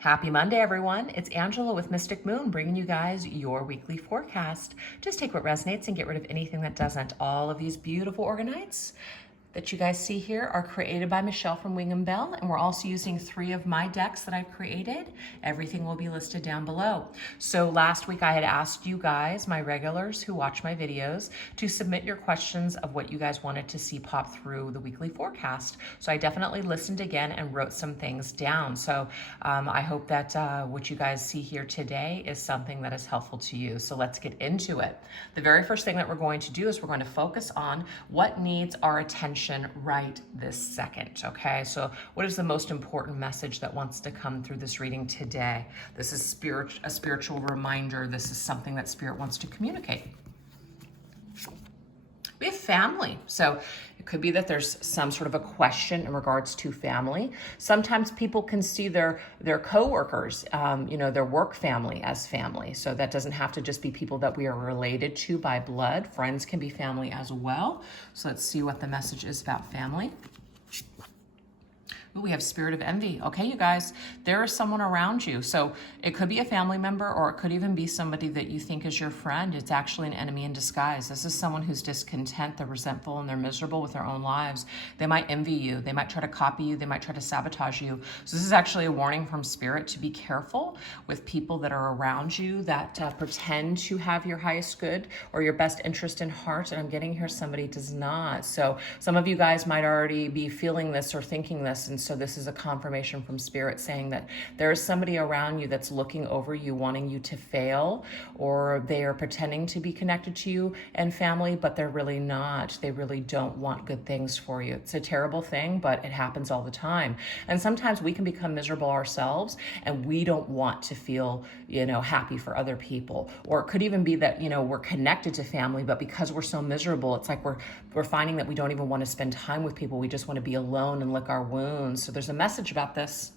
Happy Monday, everyone. It's Angela with Mystic Moon bringing you guys your weekly forecast. Just take what resonates and get rid of anything that doesn't. All of these beautiful orgonites that you guys see here are created by Michelle from Wing and Bell, and we're also using 3 of my decks that I've created. Everything will be listed down below. So last week I had asked you guys, my regulars who watch my videos, to submit your questions of what you guys wanted to see pop through the weekly forecast. So I definitely listened again and wrote some things down. So I hope that what you guys see here today is something that is helpful to you. So let's get into it. The very first thing that we're going to do is we're going to focus on what needs our attention right this second, okay? So what is the most important message that wants to come through this reading today? This is a spiritual reminder. This is something that Spirit wants to communicate. We have family. So it could be that there's some sort of a question in regards to family. Sometimes people can see their coworkers, their work family as family. So that doesn't have to just be people that we are related to by blood. Friends can be family as well. So let's see what the message is about family. We have spirit of envy. Okay, you guys, there is someone around you. So it could be a family member, or it could even be somebody that you think is your friend. It's actually an enemy in disguise. This is someone who's discontent, they're resentful, and they're miserable with their own lives. They might envy you. They might try to copy you. They might try to sabotage you. So this is actually a warning from Spirit to be careful with people that are around you that pretend to have your highest good or your best interest in heart. And I'm getting here somebody does not. So some of you guys might already be feeling this or thinking this, and so this is a confirmation from Spirit saying that there is somebody around you that's looking over you, wanting you to fail, or they are pretending to be connected to you and family, but they're really not. They really don't want good things for you. It's a terrible thing, but it happens all the time. And sometimes we can become miserable ourselves, and we don't want to feel, happy for other people. Or it could even be that, we're connected to family, but because we're so miserable, it's like we're finding that we don't even want to spend time with people. We just want to be alone and lick our wounds. So there's a message about this,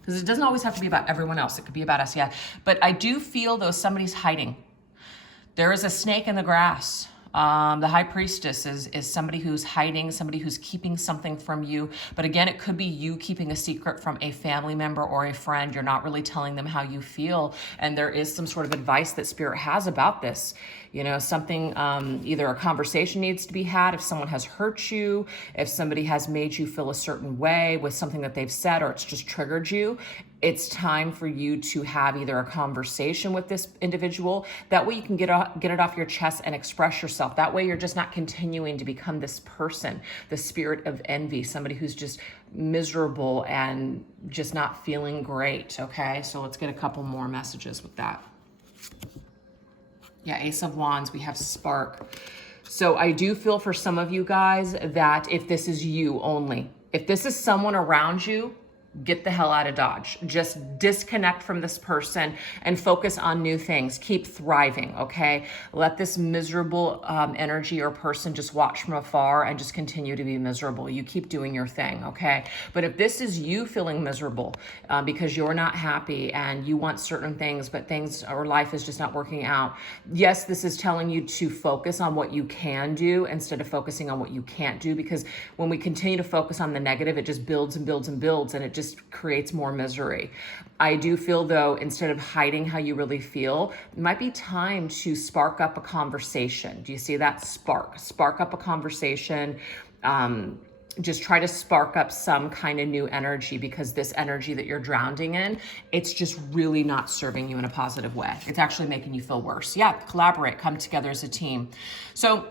because it doesn't always have to be about everyone else. It could be about us, yeah. But I do feel though somebody's hiding. There is a snake in the grass. The high priestess is somebody who's hiding, somebody who's keeping something from you. But again, it could be you keeping a secret from a family member or a friend. You're not really telling them how you feel. And there is some sort of advice that Spirit has about this. Something, either a conversation needs to be had if someone has hurt you, if somebody has made you feel a certain way with something that they've said, or it's just triggered you. It's time for you to have either a conversation with this individual. That way you can get it off your chest and express yourself. That way you're just not continuing to become this person, the spirit of envy, somebody who's just miserable and just not feeling great, okay? So let's get a couple more messages with that. Yeah, Ace of Wands, we have spark. So I do feel for some of you guys that if this is you only, if this is someone around you, get the hell out of Dodge. Just disconnect from this person and focus on new things. Keep thriving, okay? Let this miserable energy or person just watch from afar and just continue to be miserable. You keep doing your thing, okay? But if this is you feeling miserable because you're not happy and you want certain things, but things or life is just not working out, yes, this is telling you to focus on what you can do instead of focusing on what you can't do, because when we continue to focus on the negative, it just builds and builds and builds, and it just creates more misery. I do feel though, instead of hiding how you really feel, it might be time to spark up a conversation. Do you see that? Spark up a conversation. Just try to spark up some kind of new energy, because this energy that you're drowning in, it's just really not serving you in a positive way. It's actually making you feel worse. Yeah, collaborate, come together as a team. So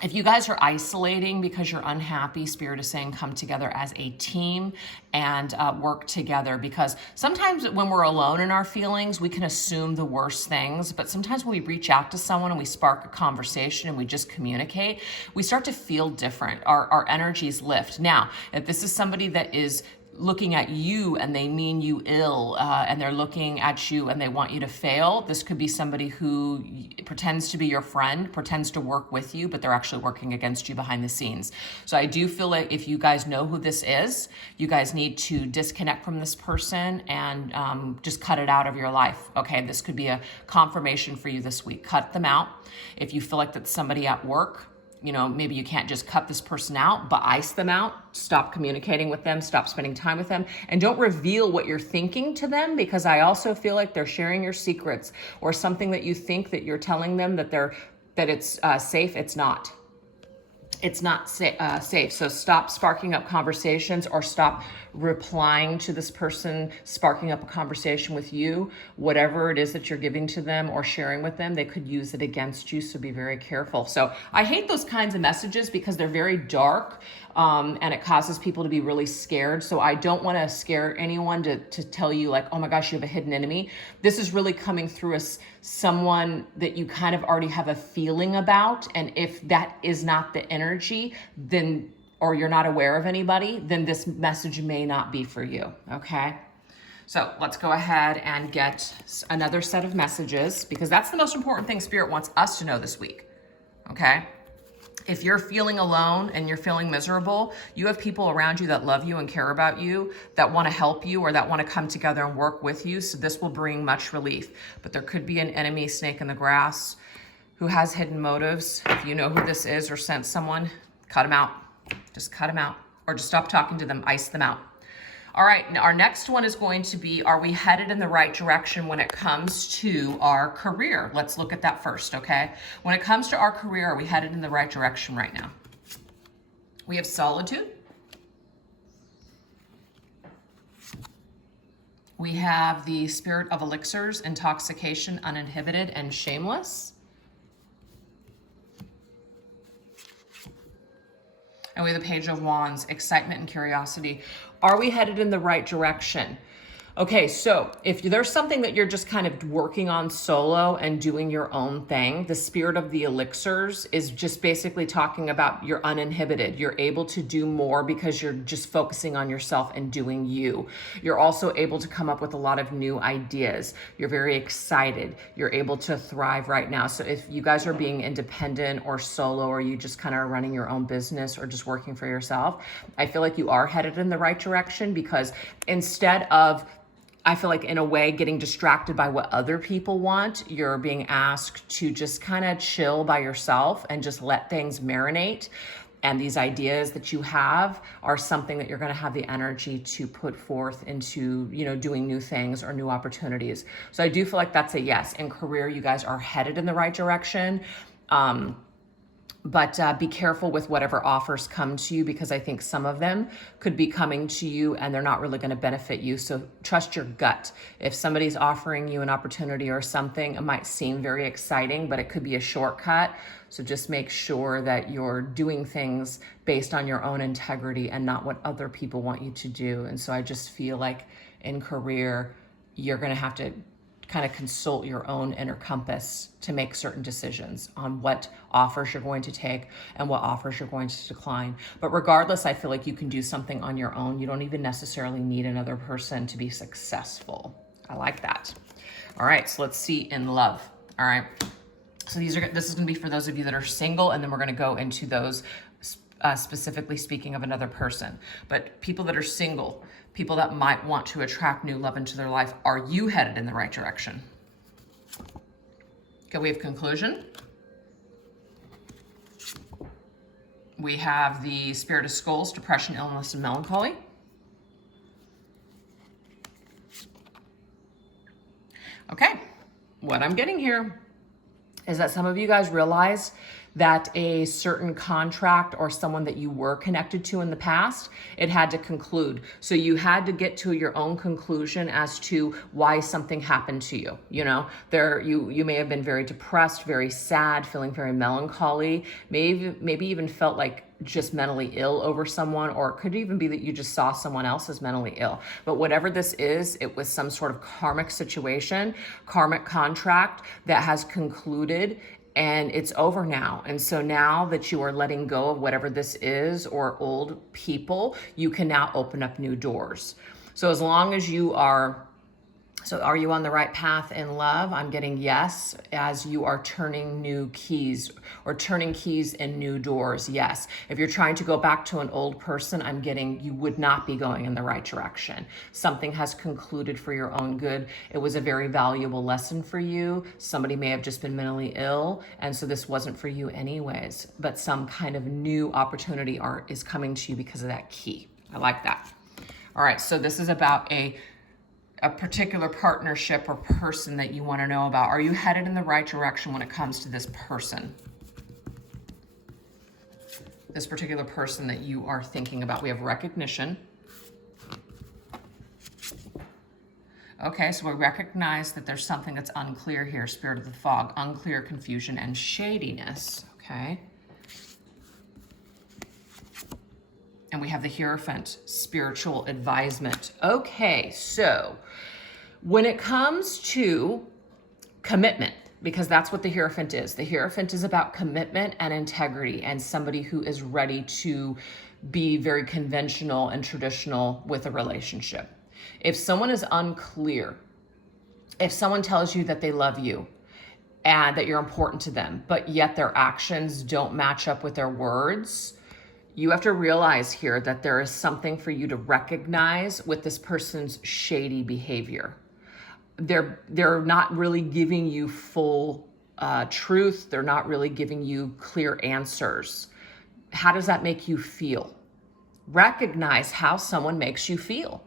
if you guys are isolating because you're unhappy, Spirit is saying come together as a team and work together, because sometimes when we're alone in our feelings, we can assume the worst things. But sometimes when we reach out to someone and we spark a conversation and we just communicate, we start to feel different. Our energies lift. Now, if this is somebody that is looking at you and they mean you ill, and they're looking at you and they want you to fail, this could be somebody who pretends to be your friend, pretends to work with you, but they're actually working against you behind the scenes. So I do feel like if you guys know who this is, you guys need to disconnect from this person and just cut it out of your life. Okay, this could be a confirmation for you this week. Cut them out. If you feel like that's somebody at work, you know, maybe you can't just cut this person out, but ice them out, stop communicating with them, stop spending time with them, and don't reveal what you're thinking to them, because I also feel like they're sharing your secrets or something that you think that you're telling them that it's safe. It's not. It's not safe. So stop sparking up conversations, or stop replying to this person sparking up a conversation with you. Whatever it is that you're giving to them or sharing with them, they could use it against you. So be very careful. So I hate those kinds of messages because they're very dark, and it causes people to be really scared. So I don't want to scare anyone to tell you like, oh my gosh, you have a hidden enemy. This is really coming through as someone that you kind of already have a feeling about. And if that is not the energy, then, or you're not aware of anybody, then this message may not be for you. Okay. So let's go ahead and get another set of messages, because that's the most important thing Spirit wants us to know this week. Okay. If you're feeling alone and you're feeling miserable, you have people around you that love you and care about you, that want to help you, or that want to come together and work with you. So this will bring much relief. But there could be an enemy snake in the grass who has hidden motives. If you know who this is or sense someone, cut them out. Just cut them out, or just stop talking to them, ice them out. All right, now our next one is going to be, are we headed in the right direction when it comes to our career? Let's look at that first, okay? When it comes to our career, are we headed in the right direction right now? We have solitude. We have the spirit of elixirs, intoxication, uninhibited, and shameless. And we have the Page of Wands, excitement and curiosity. Are we headed in the right direction? Okay, so if there's something that you're just kind of working on solo and doing your own thing, the spirit of the elixirs is just basically talking about you're uninhibited. You're able to do more because you're just focusing on yourself and doing you. You're also able to come up with a lot of new ideas. You're very excited. You're able to thrive right now. So if you guys are being independent or solo, or you just kind of running your own business or just working for yourself, I feel like you are headed in the right direction, because instead of, I feel like in a way, getting distracted by what other people want, you're being asked to just kind of chill by yourself and just let things marinate. And these ideas that you have are something that you're going to have the energy to put forth into, you know, doing new things or new opportunities. So I do feel like that's a yes. In career, you guys are headed in the right direction. But be careful with whatever offers come to you, because I think some of them could be coming to you and they're not really going to benefit you. So trust your gut. If somebody's offering you an opportunity or something, it might seem very exciting, but it could be a shortcut. So just make sure that you're doing things based on your own integrity and not what other people want you to do. And so I just feel like in career, you're going to have to kind of consult your own inner compass to make certain decisions on what offers you're going to take and what offers you're going to decline. But regardless, I feel like you can do something on your own. You don't even necessarily need another person to be successful. I like that. All right, so let's see in love. All right. So this is going to be for those of you that are single, and then we're going to go into those specifically speaking of another person. But people that are single, people that might want to attract new love into their life, are you headed in the right direction? Okay, we have conclusion. We have the Spirit of Skulls, depression, illness, and melancholy. Okay, what I'm getting here is that some of you guys realize that a certain contract or someone that you were connected to in the past, it had to conclude. So you had to get to your own conclusion as to why something happened to you. You know, you may have been very depressed, very sad, feeling very melancholy, maybe even felt like just mentally ill over someone, or it could even be that you just saw someone else as mentally ill. But whatever this is, it was some sort of karmic situation, karmic contract that has concluded, and it's over now. And so now that you are letting go of whatever this is, or old people, you can now open up new doors. So as long as you are So are you on the right path in love? I'm getting yes, as you are turning new keys or turning keys in new doors. Yes. If you're trying to go back to an old person, I'm getting you would not be going in the right direction. Something has concluded for your own good. It was a very valuable lesson for you. Somebody may have just been mentally ill, and so this wasn't for you anyways, but some kind of new opportunity is coming to you because of that key. I like that. All right, so this is about a particular partnership or person that you want to know about. Are you headed in the right direction when it comes to this person? This particular person that you are thinking about. We have recognition. Okay, so we recognize that there's something that's unclear here, spirit of the fog, unclear, confusion, and shadiness, okay? And we have the Hierophant, spiritual advisement. Okay, so when it comes to commitment, because that's what the Hierophant is. The Hierophant is about commitment and integrity and somebody who is ready to be very conventional and traditional with a relationship. If someone is unclear, if someone tells you that they love you and that you're important to them, but yet their actions don't match up with their words, you have to realize here that there is something for you to recognize with this person's shady behavior. They're not really giving you full truth. They're not really giving you clear answers. How does that make you feel? Recognize how someone makes you feel.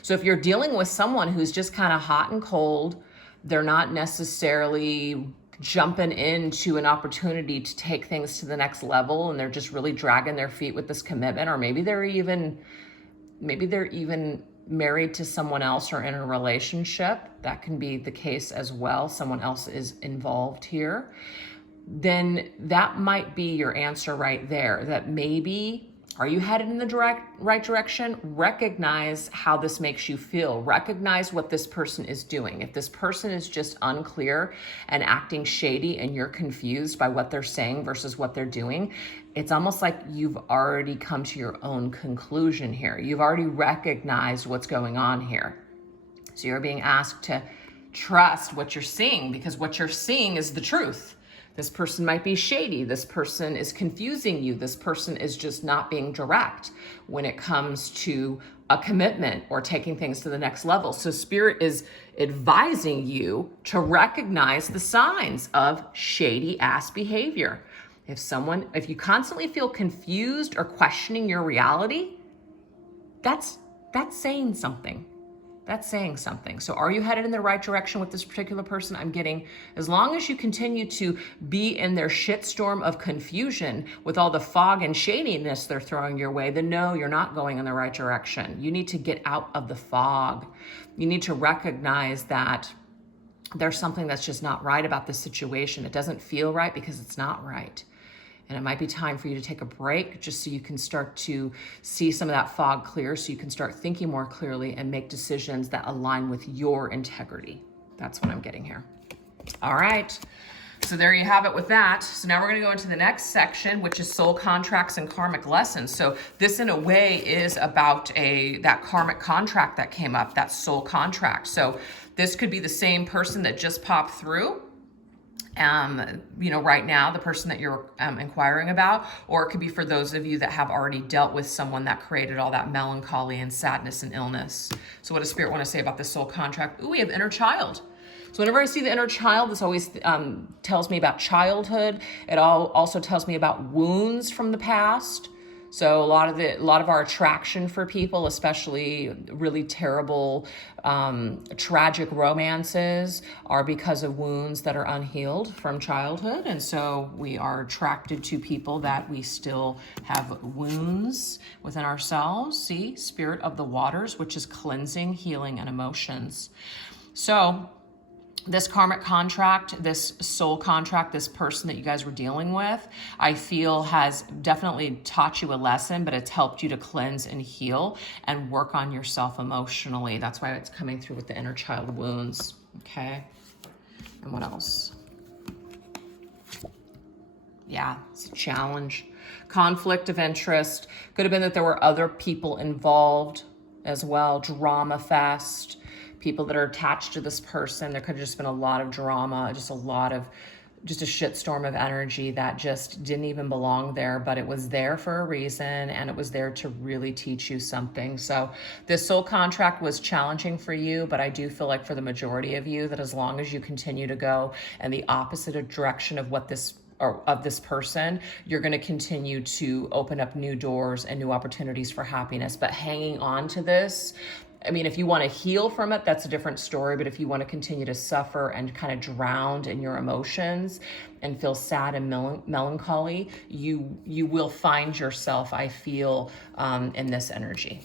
So if you're dealing with someone who's just kind of hot and cold, they're not necessarily jumping into an opportunity to take things to the next level, and they're just really dragging their feet with this commitment, or maybe they're even married to someone else or in a relationship. That can be the case as well. Someone else is involved here. Then that might be your answer right there, that maybe, are you headed in the right direction? Recognize how this makes you feel. Recognize what this person is doing. If this person is just unclear and acting shady and you're confused by what they're saying versus what they're doing, it's almost like you've already come to your own conclusion here. You've already recognized what's going on here. So you're being asked to trust what you're seeing, because what you're seeing is the truth. This person might be shady. This person is confusing you. This person is just not being direct when it comes to a commitment or taking things to the next level. So Spirit is advising you to recognize the signs of shady ass behavior. If you constantly feel confused or questioning your reality, that's saying something. That's saying something. So are you headed in the right direction with this particular person? I'm getting, as long as you continue to be in their shitstorm of confusion with all the fog and shadiness they're throwing your way, then no, you're not going in the right direction. You need to get out of the fog. You need to recognize that there's something that's just not right about this situation. It doesn't feel right because it's not right. And it might be time for you to take a break just so you can start to see some of that fog clear, so you can start thinking more clearly and make decisions that align with your integrity. That's what I'm getting here. All right. So there you have it with that. So now we're going to go into the next section, which is soul contracts and karmic lessons. So this in a way is about that karmic contract that came up, that soul contract. So this could be the same person that just popped through. Right now, the person that you're inquiring about, or it could be for those of you that have already dealt with someone that created all that melancholy and sadness and illness. So what does Spirit want to say about this soul contract? Ooh, we have inner child. So whenever I see the inner child, this always tells me about childhood. It also tells me about wounds from the past. So a lot of our attraction for people, especially really terrible, tragic romances, are because of wounds that are unhealed from childhood. And so we are attracted to people that we still have wounds within ourselves. See, Spirit of the waters, which is cleansing, healing, and emotions. So this karmic contract, this soul contract, this person that you guys were dealing with, I feel has definitely taught you a lesson, but it's helped you to cleanse and heal and work on yourself emotionally. That's why it's coming through with the inner child wounds. Okay. And what else? Yeah, it's a challenge. Conflict of interest. Could have been that there were other people involved as well. Drama fest. people that are attached to this person. There could have just been a lot of drama, just a shitstorm of energy that just didn't even belong there, but it was there for a reason, and it was there to really teach you something. So this soul contract was challenging for you, but I do feel like for the majority of you that as long as you continue to go in the opposite direction of what this or of this person, you're going to continue to open up new doors and new opportunities for happiness. But hanging on to this, I mean, if you want to heal from it, that's a different story. But if you want to continue to suffer and kind of drown in your emotions and feel sad and melancholy, you will find yourself, I feel, in this energy,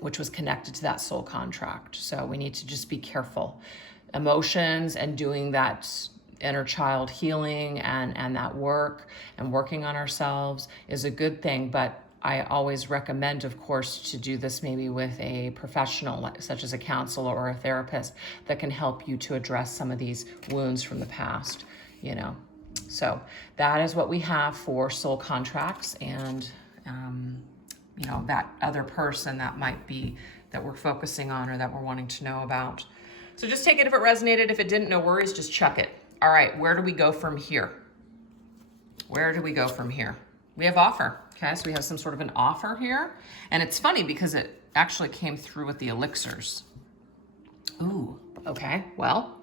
which was connected to that soul contract. So we need to just be careful. Emotions and doing that inner child healing and that work and working on ourselves is a good thing, but I always recommend, of course, to do this maybe with a professional, such as a counselor or a therapist, that can help you to address some of these wounds from the past, you know. So that is what we have for soul contracts, and you know, that other person that might be that we're focusing on or that we're wanting to know about. So just take it if it resonated. If it didn't, no worries, just chuck it. All right, where do we go from here? Where do we go from here? We have offer. Okay, so we have some sort of an offer here. And it's funny because it actually came through with the elixirs. Ooh, okay, well,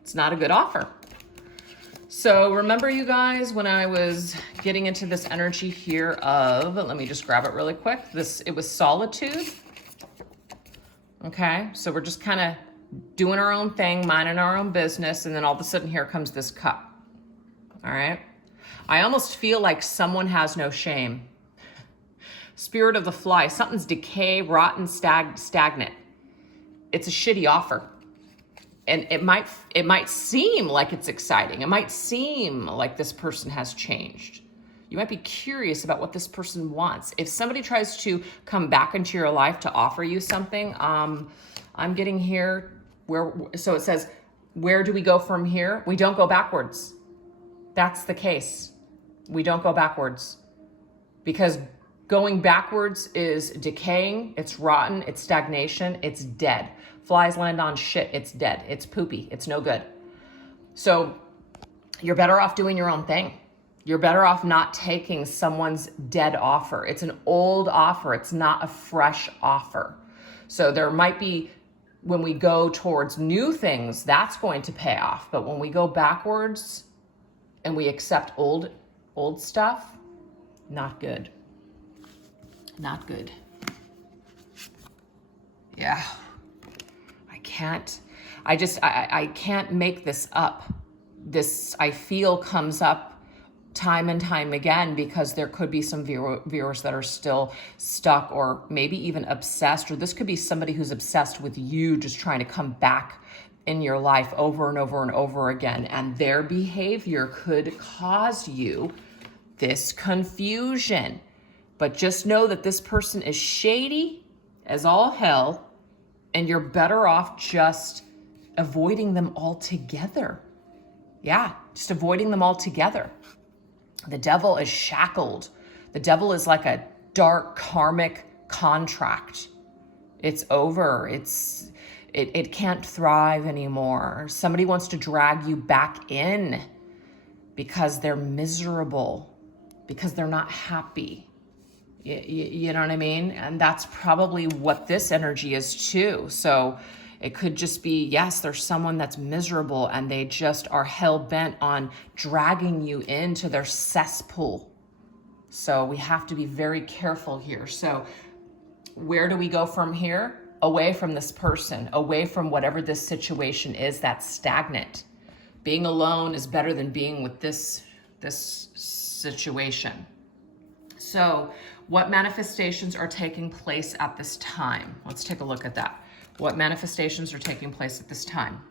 it's not a good offer. So remember, you guys, when I was getting into this energy here of, let me just grab it really quick. It was solitude. Okay, so we're just kind of doing our own thing, minding our own business, and then all of a sudden here comes this cup. All right. I almost feel like someone has no shame. Spirit of the fly, something's decay, rotten, stagnant. It's a shitty offer. And it might seem like it's exciting. It might seem like this person has changed. You might be curious about what this person wants. If somebody tries to come back into your life to offer you something, I'm getting here so it says, where do we go from here? We don't go backwards. That's the case. We don't go backwards, because going backwards is decaying, it's rotten, it's stagnation, it's dead. Flies land on shit, it's dead, it's poopy, it's no good. So you're better off doing your own thing. You're better off not taking someone's dead offer. It's an old offer, it's not a fresh offer. So there might be, when we go towards new things, that's going to pay off. But when we go backwards and we accept old stuff, not good. Not good. Yeah. I can't make this up. This, I feel, comes up time and time again, because there could be some viewers that are still stuck or maybe even obsessed, or this could be somebody who's obsessed with you, just trying to come back in your life over and over and over again, and their behavior could cause you this confusion. But just know that this person is shady as all hell, and you're better off just avoiding them altogether. Yeah, just avoiding them altogether. The devil is shackled. The devil is like a dark karmic contract. It's over. It can't thrive anymore. Somebody wants to drag you back in because they're miserable, because they're not happy. You know what I mean? And that's probably what this energy is too. So it could just be, yes, there's someone that's miserable and they just are hell-bent on dragging you into their cesspool. So we have to be very careful here. So where do we go from here? Away from this person, away from whatever this situation is that's stagnant. Being alone is better than being with this situation. So what manifestations are taking place at this time? Let's take a look at that. What manifestations are taking place at this time?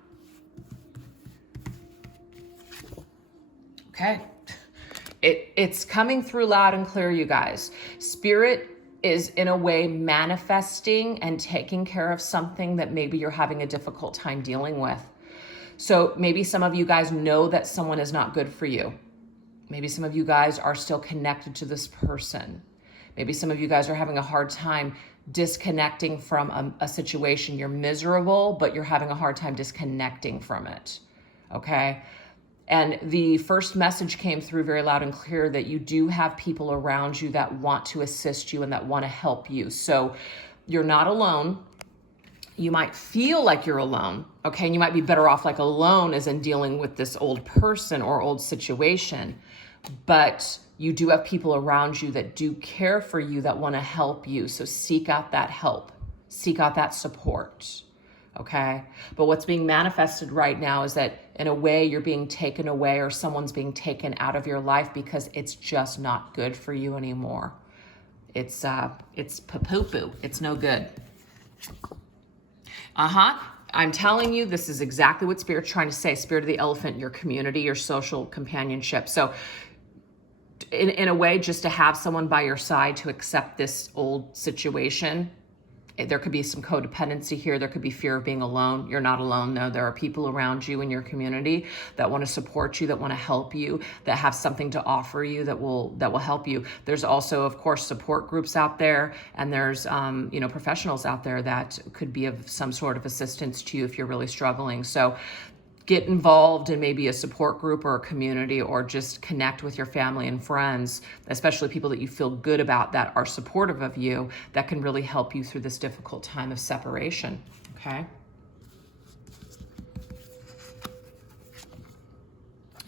Okay. It's coming through loud and clear, you guys. Spirit is in a way manifesting and taking care of something that maybe you're having a difficult time dealing with. So maybe some of you guys know that someone is not good for you. Maybe some of you guys are still connected to this person. Maybe some of you guys are having a hard time disconnecting from a situation. You're miserable, but you're having a hard time disconnecting from it, okay? And the first message came through very loud and clear that you do have people around you that want to assist you and that want to help you. So you're not alone. You might feel like you're alone, okay? And you might be better off like alone as in dealing with this old person or old situation. But you do have people around you that do care for you, that want to help you. So seek out that help. Seek out that support. Okay. But what's being manifested right now is that in a way you're being taken away, or someone's being taken out of your life because it's just not good for you anymore. It's poo-poo. It's no good. I'm telling you, this is exactly what Spirit's trying to say. Spirit of the elephant, your community, your social companionship. So in a way, just to have someone by your side to accept this old situation. There could be some codependency here. There could be fear of being alone. You're not alone, though. There are people around you in your community that want to support you, that want to help you, that have something to offer you that will help you. There's also, of course, support groups out there, and there's professionals out there that could be of some sort of assistance to you if you're really struggling. So get involved in maybe a support group or a community, or just connect with your family and friends, especially people that you feel good about that are supportive of you, that can really help you through this difficult time of separation, okay?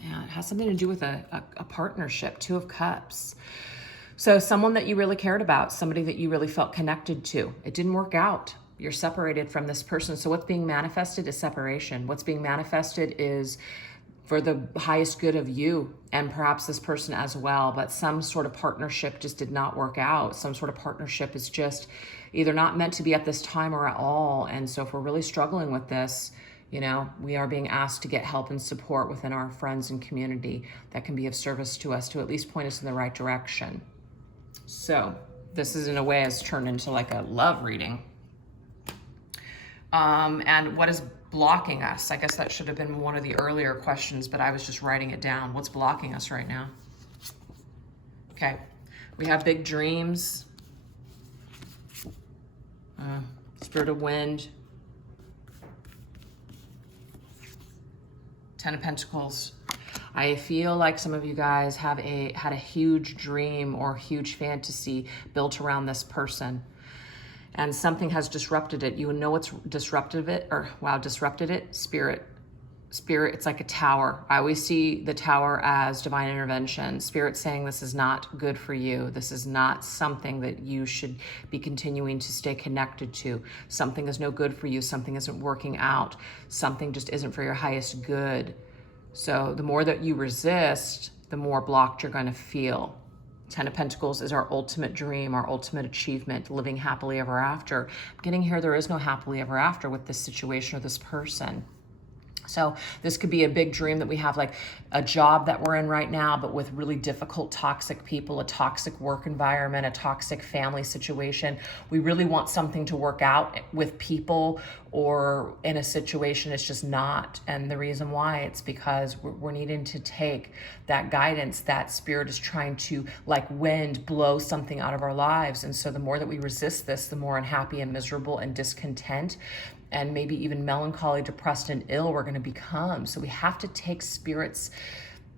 Yeah, it has something to do with a partnership, Two of Cups. So someone that you really cared about, somebody that you really felt connected to. It didn't work out. You're separated from this person. So what's being manifested is separation. What's being manifested is for the highest good of you and perhaps this person as well. But some sort of partnership just did not work out. Some sort of partnership is just either not meant to be at this time or at all. And so if we're really struggling with this, we are being asked to get help and support within our friends and community that can be of service to us, to at least point us in the right direction. So this is, in a way, has turned into like a love reading. And what is blocking us? I guess that should have been one of the earlier questions, but I was just writing it down. What's blocking us right now? Okay. We have big dreams. Spirit of wind. Ten of Pentacles. I feel like some of you guys had a huge dream or huge fantasy built around this person. And something has disrupted it. You know what's disrupted it? Disrupted it? Spirit, it's like a tower. I always see the tower as divine intervention. Spirit saying this is not good for you. This is not something that you should be continuing to stay connected to. Something is no good for you. Something isn't working out. Something just isn't for your highest good. So the more that you resist, the more blocked you're going to feel. Ten of Pentacles is our ultimate dream, our ultimate achievement, living happily ever after. I'm getting here, there is no happily ever after with this situation or this person. So this could be a big dream that we have, like a job that we're in right now, but with really difficult, toxic people, a toxic work environment, a toxic family situation. We really want something to work out with people, or in a situation it's just not. And the reason why, it's because we're needing to take that guidance that Spirit is trying to, like wind, blow something out of our lives. And so the more that we resist this, the more unhappy and miserable and discontent and maybe even melancholy, depressed, and ill we're going to become. So we have to take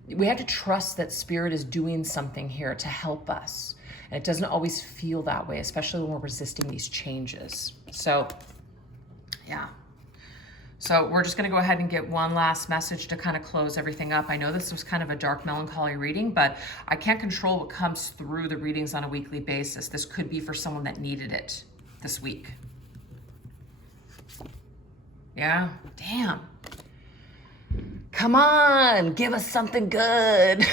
we have to trust that Spirit is doing something here to help us. And it doesn't always feel that way, especially when we're resisting these changes. So, yeah. So we're just going to go ahead and get one last message to kind of close everything up. I know this was kind of a dark, melancholy reading, but I can't control what comes through the readings on a weekly basis. This could be for someone that needed it this week. Yeah, damn. Come on, give us something good.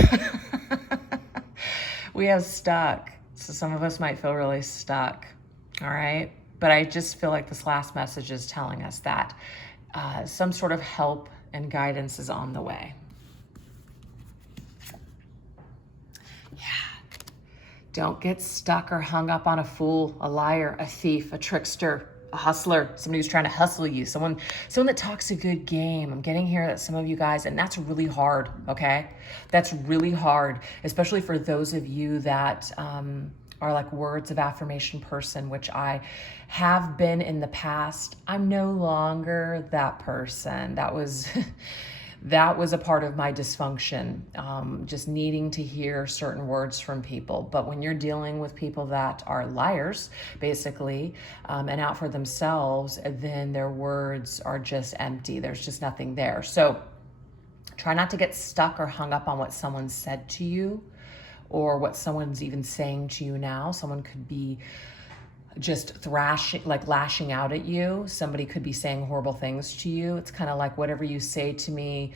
We have stuck. So some of us might feel really stuck, all right? But I just feel like this last message is telling us that some sort of help and guidance is on the way. Yeah. Don't get stuck or hung up on a fool, a liar, a thief, a trickster, a hustler, somebody who's trying to hustle you, someone that talks a good game. I'm getting here that some of you guys, and that's really hard, okay? That's really hard, especially for those of you that are like words of affirmation person, which I have been in the past. I'm no longer that person. That was that was a part of my dysfunction, just needing to hear certain words from people. But when you're dealing with people that are liars, basically, and out for themselves, then their words are just empty. There's just nothing there. So try not to get stuck or hung up on what someone said to you or what someone's even saying to you now. Someone could be just thrashing, like lashing out at you. Somebody could be saying horrible things to you. It's kind of like whatever you say to me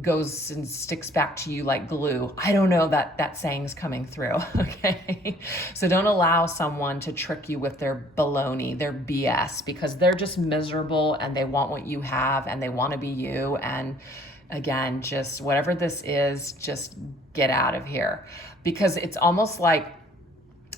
goes and sticks back to you like glue. I don't know that saying's coming through, okay? So don't allow someone to trick you with their baloney, their BS, because they're just miserable and they want what you have and they want to be you. And again, just whatever this is, just get out of here. Because it's almost like,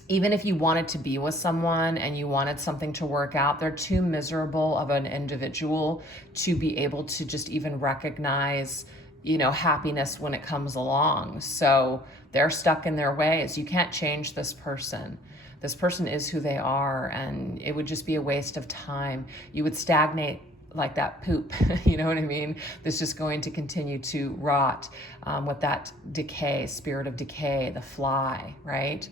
even if you wanted to be with someone and you wanted something to work out, they're too miserable of an individual to be able to just even recognize, happiness when it comes along. So they're stuck in their ways. You can't change this person. This person is who they are, and it would just be a waste of time. You would stagnate like that poop, you know what I mean? That's just going to continue to rot with that decay, spirit of decay, the fly, right?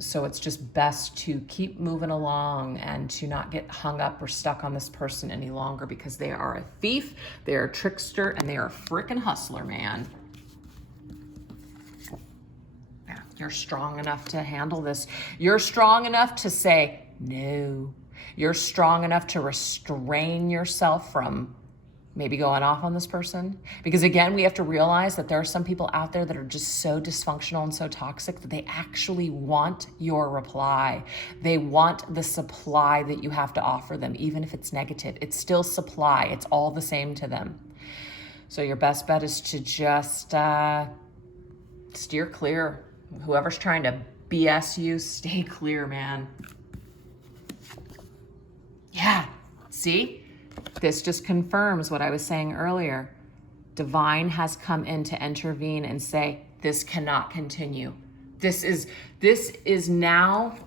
So it's just best to keep moving along and to not get hung up or stuck on this person any longer, because they are a thief, they are a trickster, and they are a freaking hustler, man. Yeah, you're strong enough to handle this. You're strong enough to say no. You're strong enough to restrain yourself from maybe going off on this person. Because again, we have to realize that there are some people out there that are just so dysfunctional and so toxic that they actually want your reply. They want the supply that you have to offer them, even if it's negative. It's still supply. It's all the same to them. So your best bet is to just steer clear. Whoever's trying to BS you, stay clear, man. Yeah, see? This just confirms what I was saying earlier. Divine has come in to intervene and say, this cannot continue. This is now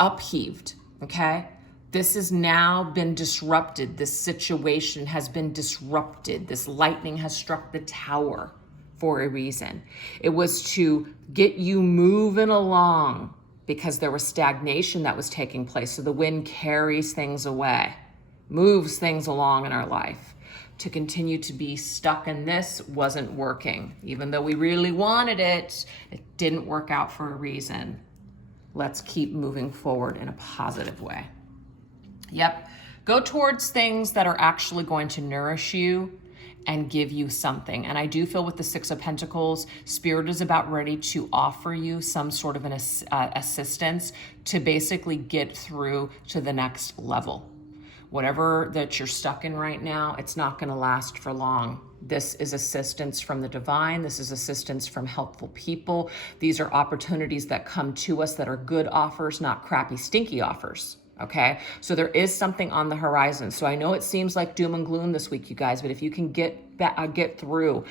upheaved, okay? This has now been disrupted. This situation has been disrupted. This lightning has struck the tower for a reason. It was to get you moving along, because there was stagnation that was taking place. So the wind carries things away, moves things along in our life. To continue to be stuck in this wasn't working. Even though we really wanted it, it didn't work out for a reason. Let's keep moving forward in a positive way. Yep. Go towards things that are actually going to nourish you and give you something. And I do feel with the Six of Pentacles, Spirit is about ready to offer you some sort of an assistance to basically get through to the next level. Whatever that you're stuck in right now, it's not going to last for long. This is assistance from the divine. This is assistance from helpful people. These are opportunities that come to us that are good offers, not crappy, stinky offers. Okay, so there is something on the horizon. So I know it seems like doom and gloom this week, you guys, but if you can get through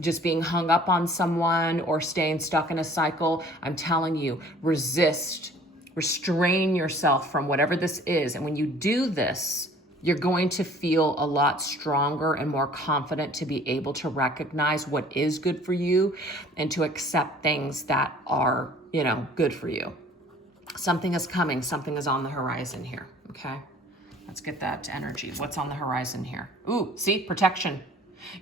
just being hung up on someone or staying stuck in a cycle, I'm telling you, resist, restrain yourself from whatever this is. And when you do this, you're going to feel a lot stronger and more confident to be able to recognize what is good for you and to accept things that are, good for you. Something is coming. Something is on the horizon here. Okay. Let's get that energy. What's on the horizon here? Ooh, see, protection.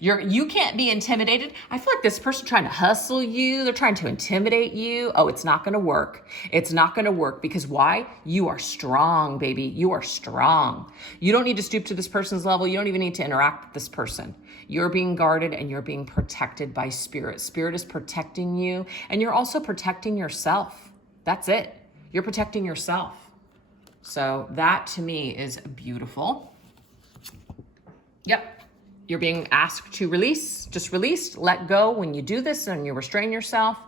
You can't be intimidated. I feel like this person trying to hustle you. They're trying to intimidate you. Oh, it's not going to work. It's not going to work because why? You are strong, baby. You are strong. You don't need to stoop to this person's level. You don't even need to interact with this person. You're being guarded and you're being protected by Spirit. Spirit is protecting you, and you're also protecting yourself. That's it. You're protecting yourself. So that to me is beautiful. Yep. You're being asked to release, just release, let go. When you do this and you restrain yourself,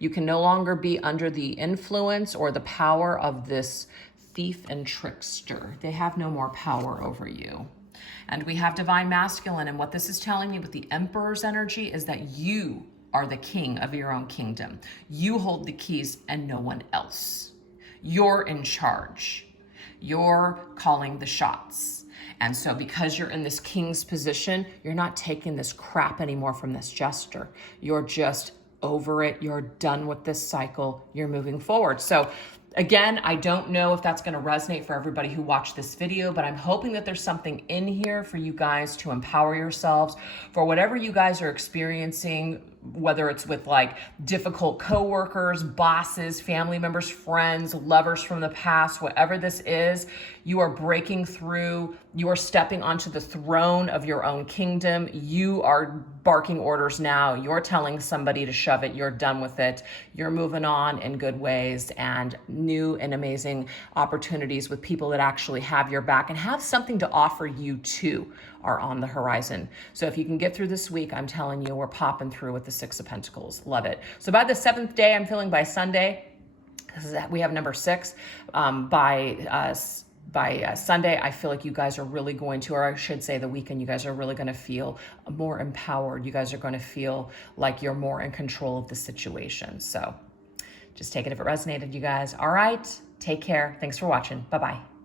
you can no longer be under the influence or the power of this thief and trickster. They have no more power over you. And we have divine masculine. And what this is telling me with the Emperor's energy is that you are the king of your own kingdom. You hold the keys and no one else. You're in charge. You're calling the shots. And so because you're in this king's position, you're not taking this crap anymore from this jester. You're just over it. You're done with this cycle. You're moving forward. So again, I don't know if that's going to resonate for everybody who watched this video, but I'm hoping that there's something in here for you guys to empower yourselves for whatever you guys are experiencing, whether it's with like difficult coworkers, bosses, family members, friends, lovers from the past, whatever this is, you are breaking through, you are stepping onto the throne of your own kingdom. You are barking orders now. You're telling somebody to shove it. You're done with it. You're moving on in good ways, and new and amazing opportunities with people that actually have your back and have something to offer you too are on the horizon. So if you can get through this week, I'm telling you, we're popping through with the Six of Pentacles. Love it. So by the 7th day, I'm feeling by Sunday, we have number 6, by Sunday, I feel like you guys are really going to, or I should say the weekend, you guys are really going to feel more empowered. You guys are going to feel like you're more in control of the situation. So just take it if it resonated, you guys. All right. Take care. Thanks for watching. Bye-bye.